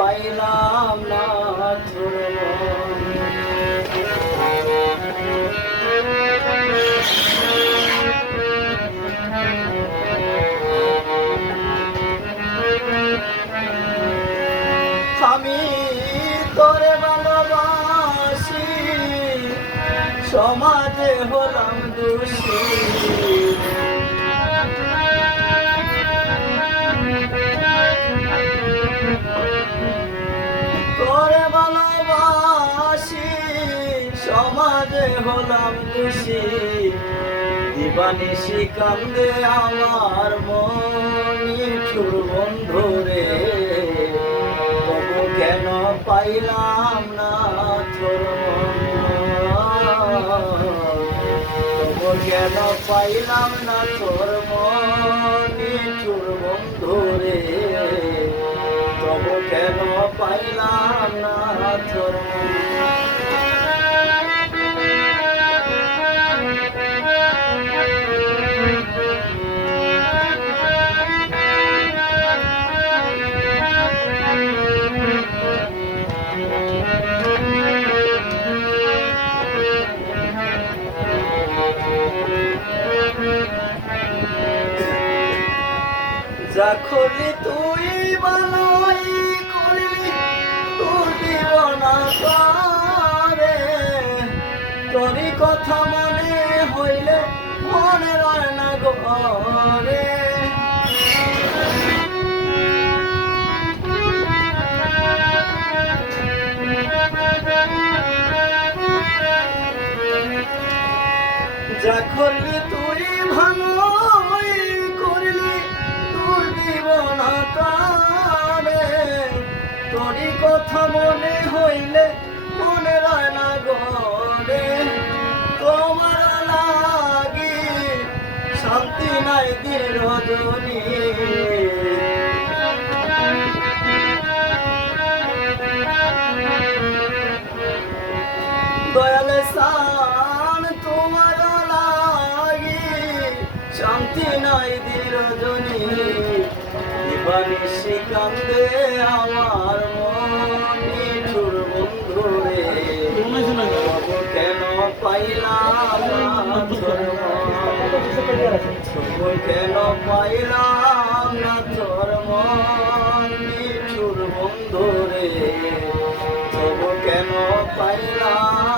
পাইলাম না তোর আমি তোরে ভালোবাসি সমাজে হলাম দোষী তোরে ভালোবাসি সমাজে হলাম দোষী দিবানিশি কান্দে আমার নিঠুর বন্ধুরে তবু কেন পাইলাম না তোর তবু কেন পাইলাম না তোর নিঠুর বন্ধুরে তবু কেন পাইলাম না তোর যা করলি তুই বালাই করলি তোর দিবানা পারে তোরই কথা মনে হইলে মনে রয় না ঘরে যা করলি তুই ভালোই করলি তোর জীবনা তারে তোরই কথা মনে হইলে মনে রয় না ঘরে তোমার লাগি শান্তি নাই দিন রজনী দয়ালে সান তোমার লাগি শান্তি নাই দিন রজনী দিবানিশি কান্দে আমার নিঠুর বন্ধুরে তবু কেন পাইলাম না তোর তবু কেন পাইলাম না তোর নিঠুর বন্ধুরে তবু কেন পাইলাম